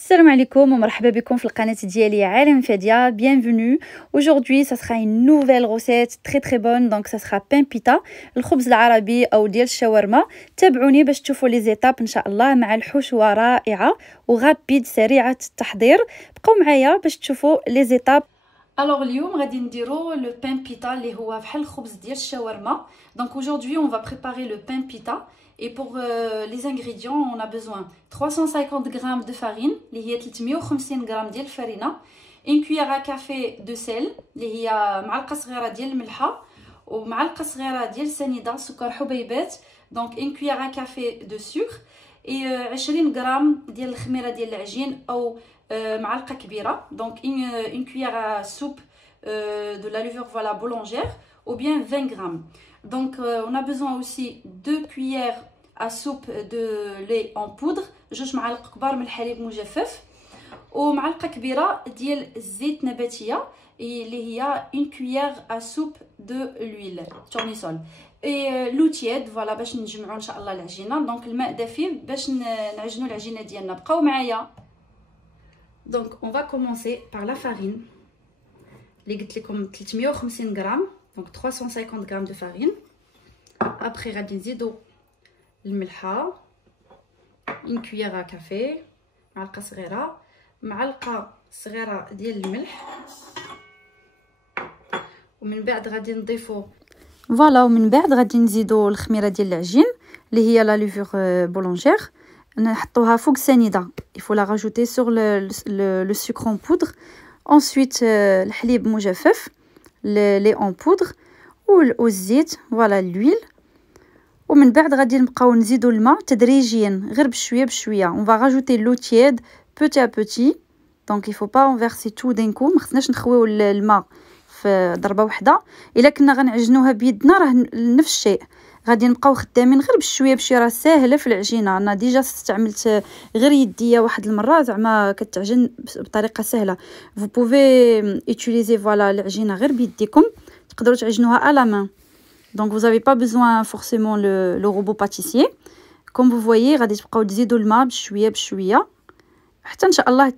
Salam alaikum, ومرحبا بكم في القناة ديالي عالم فادية. Bienvenue. Aujourd'hui, ça sera une nouvelle recette très bonne. Donc ça sera pain pita, الخبز العربي او ديال الشاورما. تابعوني باش تشوفوا لي زيتاب ان شاء الله مع الحشوة رائعة وغابيد سريعة التحضير. بقاو معايا باش تشوفوا لي زيتاب. Alors اليوم غادي نديرو le pain pita اللي هو بحال الخبز ديال الشاورما. Donc aujourd'hui, on va préparer le pain pita. Et pour les ingrédients, on a besoin 350 g de farine, اللي هي 350 g ديال الفرينة, une cuillère à café de sel, اللي هي معلقة صغيرة ديال الملحة, ومعلقة صغيرة ديال سنيدة سكر حبيبات, donc une cuillère à café de sucre, et 20 g ديال الخميرة ديال العجين أو معلقة كبيرة, donc une cuillère à soupe de la levure voilà boulangère, ou bien 20 g. Donc on a besoin aussi 2 cuillères à soupe de lait en poudre, جوج معالق كبار من الحليب مجفف, ومعلقه كبيره ديال الزيت نباتيه اللي هي une cuillère à soupe de l'huile tournesol. Et l'eau tiède voilà باش نجمعوا ان شاء الله العجينه. دونك الماء دافي باش نعجنوا العجينه ديالنا. بقاو معايا. Donc on va commencer par la farine اللي قلت لكم 350 g, donc 350 g de farine. Après غادي نزيدو الملحه, une cuillère à café, معلقه صغيره ديال الملح, ومن بعد غادي نضيفو فوالا, ومن بعد غادي نزيدو الخميره ديال العجين اللي هي لا ليفور بولونجير, نحطوها فوق السنيده. il faut la rajouter sur le sucre en poudre. ensuite الحليب مجفف, لي en poudre, والزيت فوالا l'huile. ومن بعد غادي نبقاو نزيدو الماء تدريجيا غير بشويه. on va rajouter l'eau tiède petit à petit, donc il faut pas en verser tout d'un coup. ما خصناش نخويو الماء في ضربه واحده. الا كنا غنعجنوها بيدنا راه نفس الشيء, غادي نبقاو خدامين غير بشويه راه ساهله في العجينه. انا ديجا استعملت غير يديا واحد المره, زعما كتعجن بطريقه سهله. vous pouvez utiliser voilà العجينه غير بيديكم, تقدروا تعجنوها à la main. Donc vous avez pas besoin forcément le robot pâtissier. Comme vous voyez غادي تبقاو تزيدوا الماء بشويه حتى ان شاء الله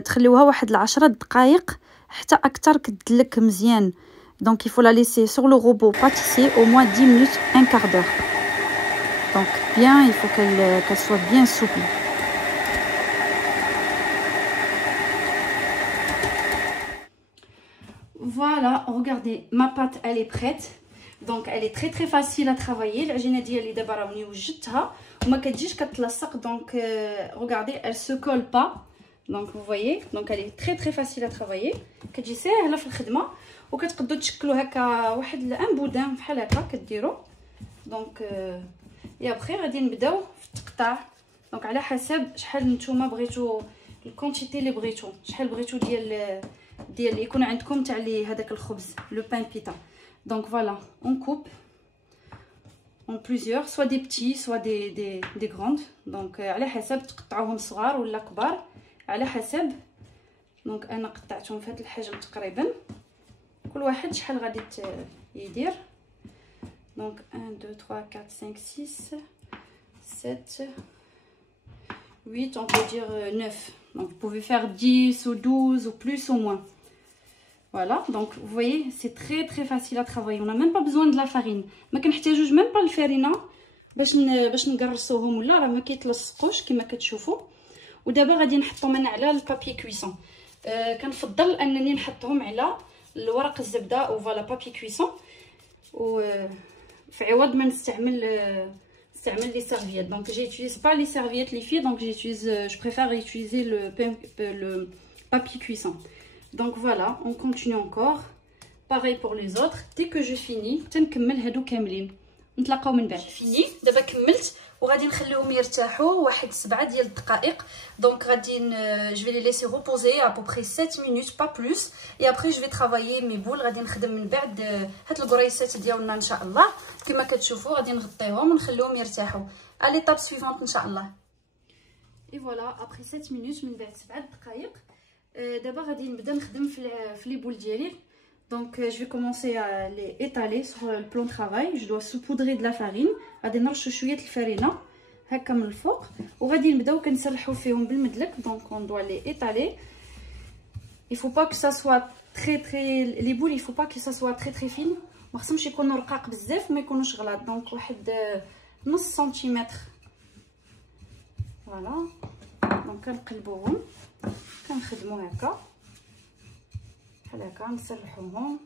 تخليوها واحد 10 دقائق حتى اكثر كتدلك مزيان. Donc il faut la laisser sur le robot pâtissier au moins 10 minutes, un quart d'heure. Donc bien, il faut qu'elle soit bien souple. Voilà, regardez, ma pâte elle est prête. Donc elle est très facile à travailler. العجينه ديالي دابا راني وجدتها وما كتجيش كتلصق. donc regardez, elle se colle pas. donc vous voyez, donc elle est très facile à travailler, كتجي ساهله في الخدمه, وكتقدروا تشكلوا هكا واحد ان بودان بحال هكا كديروا. donc et après غادي نبداو في التقطاع. donc على حسب شحال نتوما بغيتوا الكونتيتي اللي بغيتوا, شحال بغيتوا ديال يكون عندكم تاع لي هذاك الخبز لو بان بيتا. Donc voilà, on coupe en plusieurs, soit des petits, soit des grandes. Donc على حسب تقطعوهم صغار ولا كبار على حسب. donc انا قطعتهم في هذا الحجم تقريبا, كل واحد شحال غادي يدير. donc 1 2 3 4 5 6 7 8, on peut dire 9. donc vous pouvez faire 10 ou 12 ou plus ou moins. Voilà, donc vous voyez, c'est très facile à travailler. On n'a même pas besoin de la farine. ما كنحتاجوش même pas الفرينه باش نقرصوهم ولا راه ما كيتلصقوش كما كتشوفوا. ودابا غادي نحطهم انا على البابي كويسون. كنفضل انني نحطهم على الورق الزبده او فوالا بابي كويسون, في عوض ما نستعمل les serviettes. donc j'utilise pas les serviettes les filles, donc je préfère utiliser le papier cuisson. donc voilà, on continue encore. pareil pour les autres. dès que je finis تنكمل هادو كاملين, نتلاقاو من بعد. فيني دابا كملت وغادي نخليهم يرتاحوا واحد 7 ديال الدقائق. donc غادي je vais les laisser reposer à peu près 7 minutes, pas plus. et après je vais travailler mes boules. غادي نخدم من بعد هاد القريصات ديالنا ان شاء الله. كما كتشوفوا غادي نغطيهم ونخليهم يرتاحوا. à l'étape suivante ان شاء الله. et voilà, après 7 minutes من بعد 7 دقائق دابا غادي نبدا نخدم في لي بول ديالي. donc je vais commencer à les étaler sur le plan de travail. je dois saupoudrer de la farine. غادي نرشو شويه الفرينه هكا من الفوق، وغادي نبداو كنسلحو فيهم بالمدلك. دونك اون دوا لي ايطالي. il faut pas que ça soit très les boules il faut pas que ça soit très fine، ما خصهمش يكونوا رقاق بزاف وما يكونوش غلاط. دونك واحد نص سنتيمتر فوالا. دونك كنقلبوهم كنخدمو هكا بحال هكا نسرحوهم.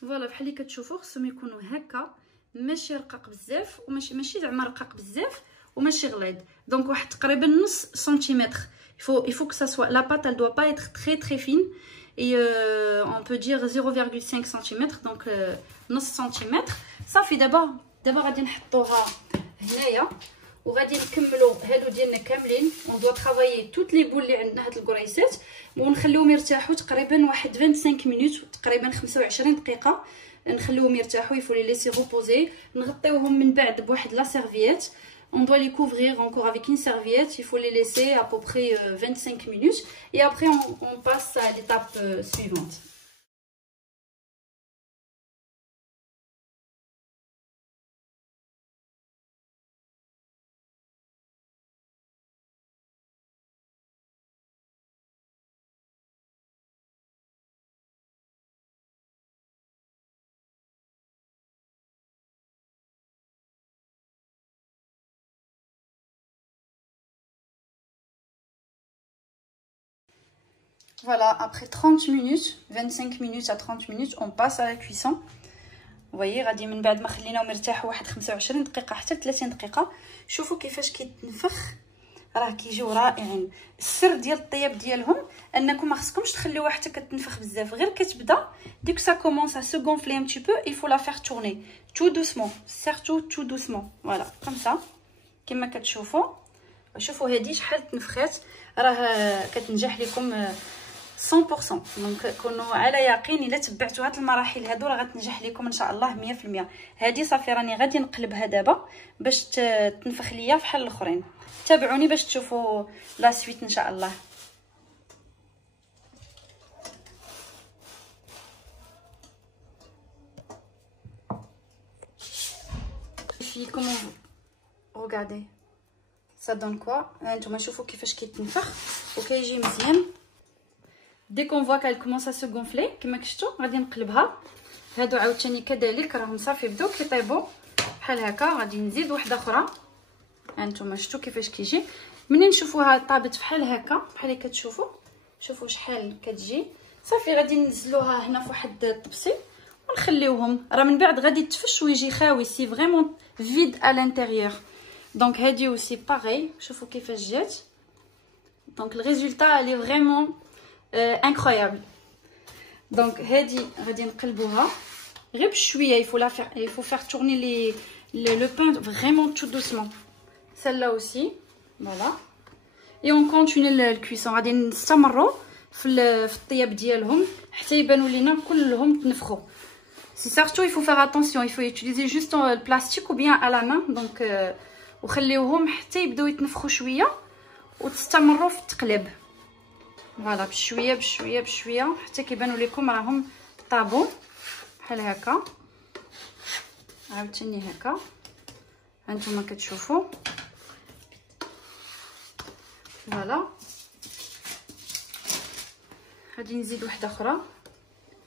فوالا بحال اللي كتشوفوا خصهم يكونوا هكا، ماشي رقاق بزاف وماشي زعما رقاق بزاف وماشي غليظ. دونك واحد تقريبا نص سنتيمتر. il faut que ça soit la pâte elle doit pas être très fine et on peut dire 0,5 cm. donc نص سنتيمتر صافي. دابا غادي نحطوها هنايا وغادي نكملوا هادو ديالنا كاملين. اون دو طرافايي توت لي بول اللي عندنا هاد الكريسات ونخليوهم يرتاحوا تقريبا واحد 25 مينوت، تقريبا 25 دقيقه نخليوهم يرتاحوا. يفو لي ليسي ريبوزي. نغطيوهم من بعد بواحد لا سيرفييت. on doit les couvrir encore avec une serviette. il faut les laisser à peu près 25 minutes et après on passe à l'étape suivante. Voilà, après 30 minutes, 25 minutes à 30 minutes, on passe à la cuisson. Vous voyez, غادي من بعد ما خليناهم يرتاحوا واحد 25 دقيقة حتى 30 دقيقة. شوفوا كيفاش كيتنفخ، راه كيجيو رائعين. السر ديال الطياب ديالهم انكم ما خصكمش تخليوها حتى كتنفخ بزاف، غير كتبدا ديك سا كومونس ا سو gonfler un petit peu, il faut la faire tourner tout doucement, surtout tout doucement. voilà comme ça كما كتشوفوا. شوفوا هذه شحال تنفخات، راه كتنجح لكم 100%. دونك كونوا على يقين الا تبعتوا هاد المراحل هادو راه غتنجح لكم ان شاء الله 100%. هذه صافي راني غادي نقلبها دابا باش تنفخ ليا بحال الاخرين. تابعوني باش تشوفوا لا سويت ان شاء الله. في كومون regardez ça donne quoi. هانتوما شوفوا كيفاش كيتنفخ وكيجي مزيان. dès qu'on voit qu'elle commence à se gonfler كما شفتوا غادي نقلبها. هادو عاوتاني كذلك راهم صافي بداو كيطيبوا بحال هكا. غادي نزيد واحده اخرى. هانتوما شفتوا كيفاش كيجي. منين نشوفوها طابت بحال هكا بحال اللي كتشوفوا، شوفوا شحال كتجي. صافي غادي ننزلوها هنا فواحد الطبسي ونخليوهم. راه من بعد غادي تفش ويجي خاوي، سي فريمون فيد ا لانتيريور. دونك هادي اوسي باغي. شوفوا كيفاش جات. دونك الريزولتا لي فريمون incroyable. دونك هادي غادي نقلبوها غير بشويه. il faut faire tourner le pain vraiment tout doucement. celle-là aussi voilà et on continue le cuisson. غادي نستمروا في الطياب ديالهم حتى يبانوا لينا كلهم تنفخوا. c'est surtout il faut faire attention, il faut utiliser juste le plastique ou bien à la main. donc وخليوهم حتى يبداو يتنفخوا شويه وتستمروا في التقليب. فوالا بشويه بشويه بشويه حتى كيبانوا لكم راهم طابوا بحال هكا. عاوتاني هكا هانتوما كتشوفوا. فوالا غادي نزيد واحده اخرى.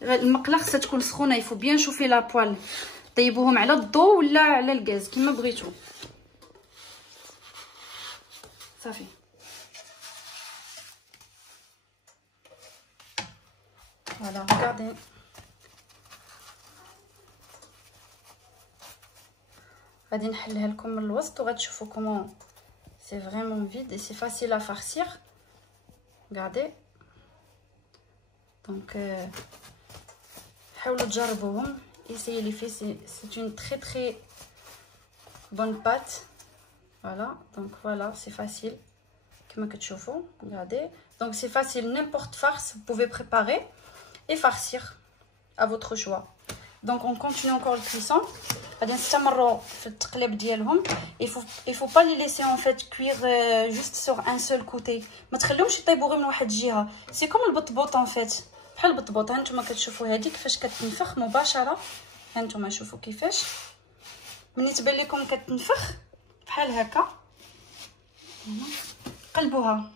المقله خصها تكون سخونه. يفو بيان شوفي لا بوال. طيبوهم على الضو ولا على الغاز كما بغيتو. صافي voilà regardez. غادي نحلها لكم من الوسط وغتشوفوا كومون سي فريمون فيد اي سي فاسيل ا فارسير. regardez. دونك حاولوا تجربوهم. essayez les faits, c'est une très bonne pâte. voilà donc voilà c'est facile كما كتشوفوا. regardez donc c'est facile, n'importe farce vous pouvez préparer et farcir à votre choix. donc on continue encore le cuisson. غادي نستمروا في التقليب ديالهم. يفو با لي ليسي اون فيت كوير جوست سور ان سول كوتي، ما تخليهمش يطيبوا غير من واحد الجهه. سي كوم البطبوط اون فيت، بحال البطبوط. ها نتوما كتشوفوا هذه كيفاش كتنفخ مباشره. ها نتوما شوفوا كيفاش ملي تبان لكم كتنفخ بحال هكا قلبوها.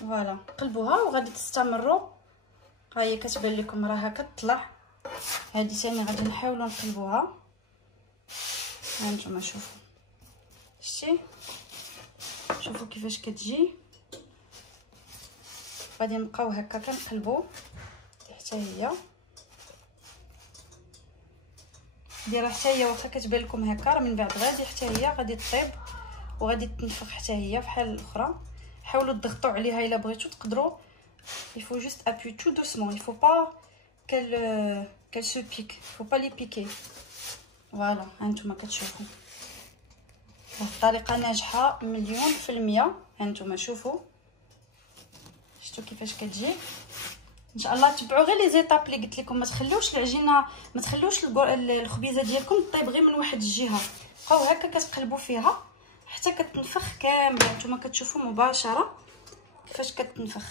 فوالا قلبوها وغادي تستمروا. ها هي كتبان لكم راها كتطلع. هذه ثاني غادي نحاولوا نقلبوها. ها نتوما شوفوا، شتي شوفوا كيفاش كتجي. غادي نبقاو هكا كنقلبوا حتى هي ديرها حتى هي واخا كتبان لكم هكا، راه من بعد غادي حتى هي غادي تطيب وغادي تنفخ حتى هي بحال الاخرى. حاولوا تضغطوا عليها الا بغيتوا تقدروا. il faut juste appuyer tout doucement, il faut pas qu'elle se pique, il faut pas les piquer. فوالا هانتوما كتشوفوا الطريقه ناجحه مليون في المية. هانتوما شوفوا شفتوا كيفاش كتجي. ان شاء الله تبعوا غير لي زيتاب اللي قلت لكم. ما تخلوش العجينه، ما تخلوش الخبيزه ديالكم طيب غير من واحد الجهه. بقاو هكا كتقلبوا فيها حتى كتنفخ كامله. نتوما كتشوفوا مباشره كيفاش كتنفخ.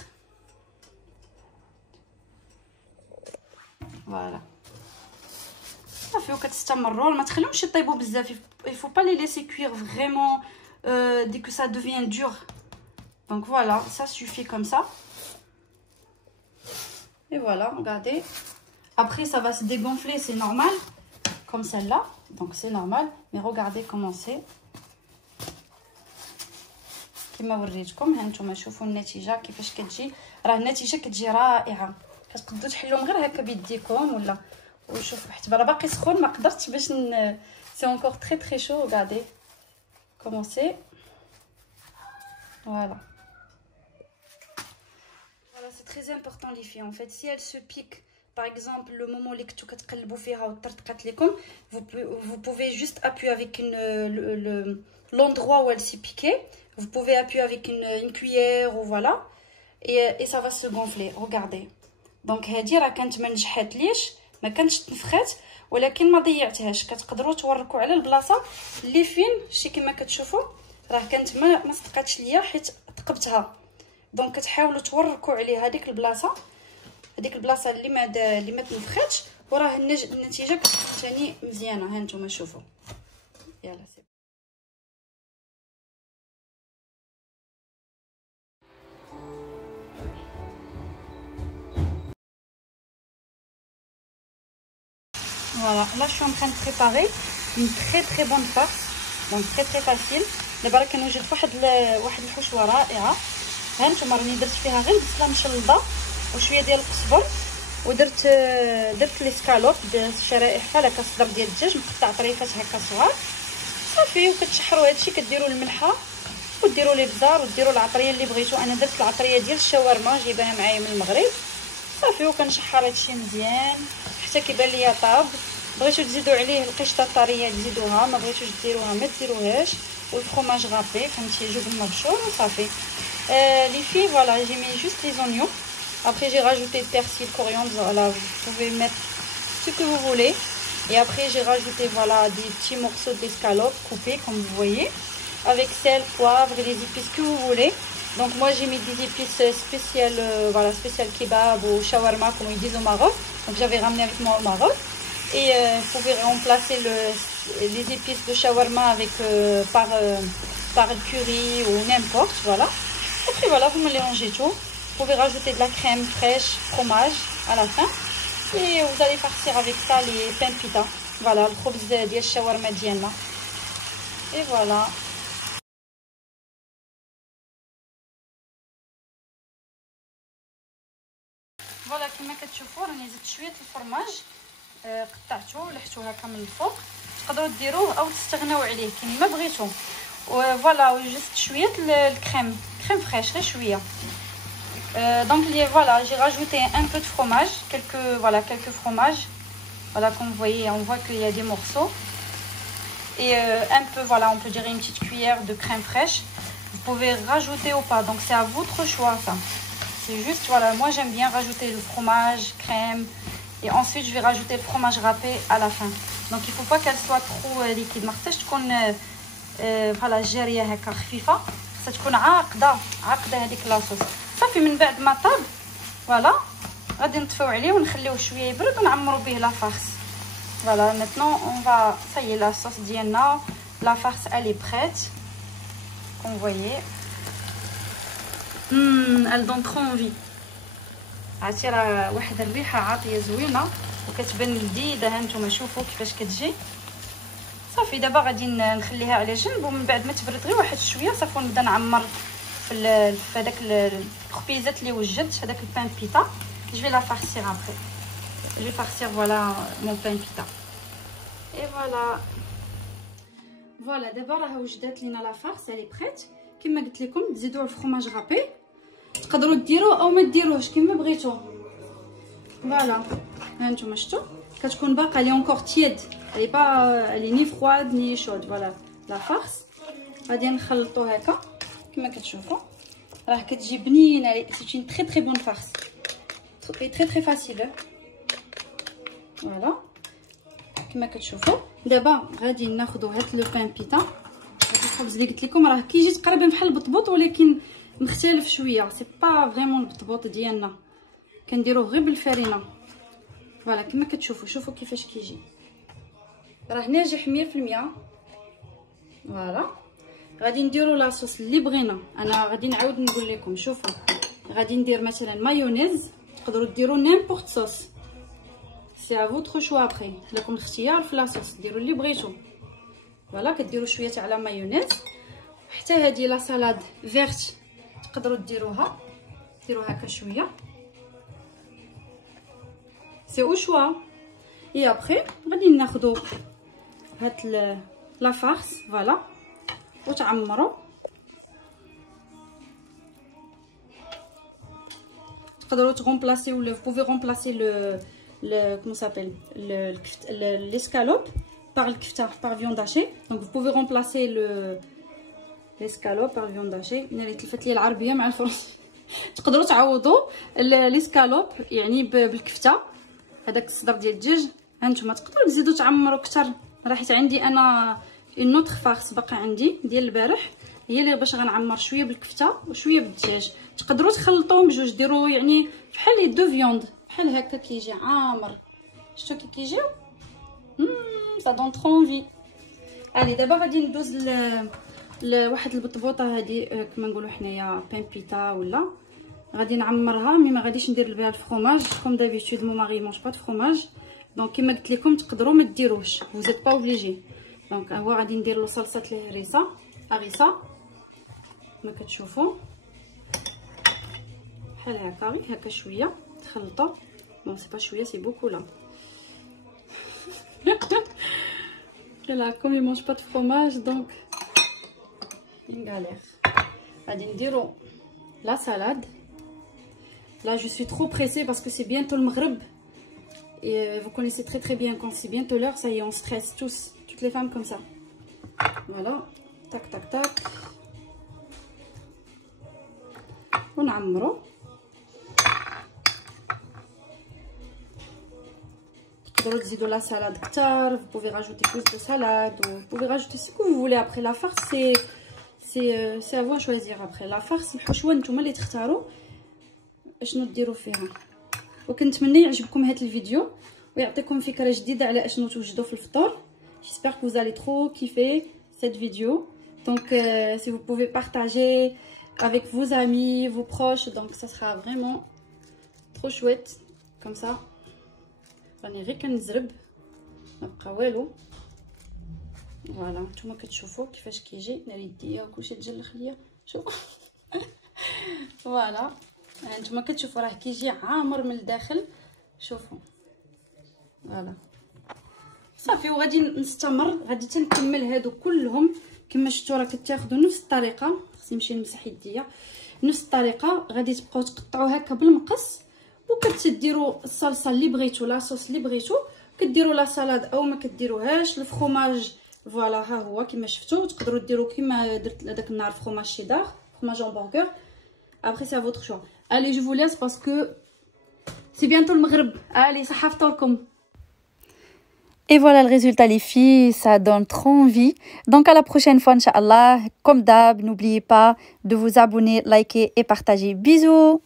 فوالا صافي وكتستمروا. ما تخليهمش يطيبوا بزاف. il faut pas les laisser cuire vraiment dès que ça devient dur. donc voilà, ça suffit comme ça. et voilà, regardez, après ça va se dégonfler, c'est normal, comme celle-là. donc c'est normal, mais regardez comment c'est. كما وريتكم. ها نتوما شوفوا النتيجه كيفاش كتجي. راه النتيجه كتجي رائعه. كتقدروا تحلوهم غير هكا بيديكم ولا. وشوفوا حتى راه باقي سخون ما قدرتش باش سي encore très très chaud. regardez comment c'est. voilà c'est très important les filles en fait. si elle se pique par exemple le moment اللي كنتو كتقلبوا فيها وطرطقات لكم, vous pouvez juste appuyer avec l'endroit où elle s'est piquée. vous pouvez appuyer avec une cuillère ou voilà, et ça va se gonfler. regardez. donc هذه راه كانت ما نجحتليش، ما كانتش تنفخات، ولكن ما ضيعتهاش. كتقدروا توركوا على البلاصه اللي فين شي كما كتشوفوا راه كانت ما صدقاتش ليا حيت ثقبتها. دونك كتحاولوا توركوا عليها هذيك البلاصه اللي ما تنفخاتش، وراه النتيجه كتكون ثاني مزيانه. ها نتوما شوفوا. يلا سي Voilà, là je suis en train de préparer une très bonne farce, donc très facile. دابا راه كنوجد واحد الحشوه رائعه. ها نتوما راني درت فيها غير البصله مشلضه وشويه ديال القزبر، ودرت لي سكالوب شرائح بحال هكا، صدر ديال الدجاج مقطع طريفات هكا صغار. صافي وكتشحروا هادشي، كديروا الملحه وديروا لي بزار وديروا العطريه اللي بغيتو. انا درت العطريه ديال الشاورما جايباها معايا من المغرب. صافي وكنشحر هادشي مزيان حتى كيبان ليا طاب. بغيتو تزيدوا عليه القشطه الطريه تزيدوها، ما بغيتوش ديروها ما ديروهاش. والفرomage râpé فهمتي جبن مبشور وصافي. les filles, voilà, j'ai mis juste les oignons. Après j'ai rajouté persil, coriandre, voilà, vous pouvez mettre ce que vous voulez. Et après j'ai rajouté voilà des petits morceaux d'escalope coupés comme vous voyez, avec sel, poivre et les épices que vous voulez. Donc moi j'ai mis des épices spéciales, voilà, spéciales kebab ou shawarma comme ils disent au Maroc. Donc j'avais ramené avec moi au Maroc. Et vous pouvez remplacer les épices de shawarma avec par le curry ou n'importe, voilà. Après voilà, vous mélangez tout. Vous pouvez rajouter de la crème fraîche, fromage à la fin. Et vous allez farcir avec ça les pain pita. Voilà, le khobz ديال الشاورما ديالنا. Et voilà. فوالا كما كتشوفوا راني زدت شويه الفرماج، قطعته لحتو هكا من الفوق. تقدروا ديروه او تستغناو عليه كيما بغيتو. وفوالا وجدت شويه الكريم فريش غير شويه. donc voilà, j'ai rajouté un peu de fromage, quelques fromages. Voilà, comme vous voyez, on voit qu'il y a des morceaux. Et un peu, voilà, on peut dire une petite cuillère de crème fraîche. Vous pouvez rajouter ou pas, donc c'est à votre choix ça. C'est juste, voilà, moi j'aime bien rajouter le fromage, crème. Et ensuite je vais rajouter le fromage râpé à la fin. دونك il faut pas qu'elle soit trop liquide. ما خصهاش تكون بحال جاريه هكا خفيفه، خصها تكون عاقده هذيك لاصوص. صافي من بعد ما طاب فوالا غادي نطفيو عليه ونخليوه شويه يبرد ونعمروا به لا فارس. فوالا maintenant on va ça y est la sauce ديالنا la farce elle est prête comme vous voyez. elle donne trop envie. عرفتي راه واحد الريحه عاطيه زوينه وكتبان لذيذه. ها نتوما شوفوا كيفاش كتجي. صافي دابا غادي نخليها على جنب ومن بعد ما تبرد غير واحد شويه صافي نبدا نعمر في هذاك الخبيزات اللي وجدت هذاك البان بيتا. je vais la farcir après. je vais farcir voilà mon pain pita et voilà دابا راه وجدات لينا لا فارس elle est prête. كما قلت لكم تزيدوا الفرماج غابي، تقدروا ديروه او ما ديروهش كما بغيتو. فوالا ها نتوما شفتوا كتكون باقا لي اونكور تيد، elle est pas elle est ni froide ni chaude. voilà la farce غادي نخلطو هكا كما كتشوفوا راه كتجي بنينه. سي une très très bonne farce et très très facile. فوالا كما كتشوفوا دابا غادي ناخذوا هاد لو بان بيتا. هاد الخبز اللي قلت لكم راه كيجي تقريبا بحال البطبوط ولكن مختلف شويه. سي با فريمون البطبوط ديالنا، كنديروه غير بالفرينه. فوالا كما كتشوفوا شوفوا كيفاش كيجي راه ناجح 100%. فوالا غادي نديروا لاصوص اللي بغينا. انا غادي نعاود نقول لكم شوفوا غادي ندير مثلا مايونيز، تقدروا ديروا نيمبورط صوص سي ا فوتر شوا. ابري لكم الاختيار في لاصوص ديروا اللي بغيتو. فوالا كديروا شويه تاع لا مايونيز. حتى هذه لا سالاد فيرت تقدروا ديروها هكا شويه سي او شوا. اي ابري غادي ناخذوا هاد لا فارس فوالا وتعمروا. تقدروا تغومبلاسي ولا vous pouvez remplacer le comment s'appelle l'escalope par le kefta par viande hachée. donc vous pouvez remplacer l'escalope par viande hachée. انا تلفت لي العربيه مع الفرنسي. تقدروا تعوضوا l'escalope يعني بالكفته هذاك الصدر ديال الدجاج. هانتوما تقدروا تزيدوا تعمروا اكثر. راه حيت عندي انا اون اوتر فارس باقا عندي ديال البارح هي اللي باش غنعمر شويه بالكفته وشويه بالدجاج. تقدروا تخلطوهم بجوج ديروا يعني بحال لي دو فيوند بحال هكا كيجي عامر. شفتوا كي كيجيو سا دون طرو انفي. الي دابا غادي ندوز لواحد البطبوطه هذه كما نقولوا حنايا بان بيتا ولا غادي نعمرها. مي ما غاديش ندير بها الفرomage كوم دابيتود. مو ماري مونج با د فرomage دونك كما قلت لكم تقدروا ما ديروهش vous êtes pas obligé. دونك هو غادي ندير له صلصه الهريسه هريسه كما كتشوفوا بحال هكا غير هكا شويه تخلطوا. بون سي با شويه سي بوكو لا كلا كوم يمونج با د فرomage دونك une galère. غادي نديرو لا سالاد. là je suis trop pressée parce que c'est bientôt le maghreb et vous connaissez très très bien quand c'est bientôt l'heure, ça y est on stresse tous, toutes les femmes comme ça. voilà tac tac tac ونعمرو. تقدروا تزيدوا لا سالاد كتار. vous pouvez rajouter plus de salade ou vous pouvez rajouter ce que vous voulez. après la farce c'est à vous à choisir. après la farce الحشوه نتوما اللي تختاروا اشنو ديروا فيها. وكنتمنى يعجبكم هذا الفيديو ويعطيكم فكره جديده على اشنو توجدوا في الفطور. j'espère que vous allez trop kiffer cette vidéo. donc si vous pouvez partager avec vos amis, vos proches, donc ça sera vraiment trop chouette. comme ça راني غير كنزرب ما بقى والو. فوالا نتوما كتشوفوا كيفاش كيجي. ناري يديا وكلشي تجلخ ليا شوفوا. فوالا هانتوما كتشوفوا راه كيجي عامر من الداخل. شوفوا فوالا صافي. وغادي نستمر غادي تنكمل هادو كلهم كما شفتوا راه كتاخذوا نفس الطريقه. خصني نمشي نمسح يديا. نفس الطريقه غادي تبقاو تقطعوا هكا بالمقص وكتديروا الصلصه اللي بغيتو لاصوص اللي بغيتو. كديروا لا سالاد او ما كديروهاش. الفرomage فوالا ها هو كما شفتوا. تقدروا ديروا كما درت هذاك النهار فرomage شيدار فرomage همبرغر. après c'est à votre choix. allez je vous laisse parce que c'est bientôt le maghreb. allez صحه فطوركم. Et voilà le résultat les filles, ça donne trop envie. Donc à la prochaine fois, Inch'Allah. Comme d'hab, n'oubliez pas de vous abonner, liker et partager. Bisous!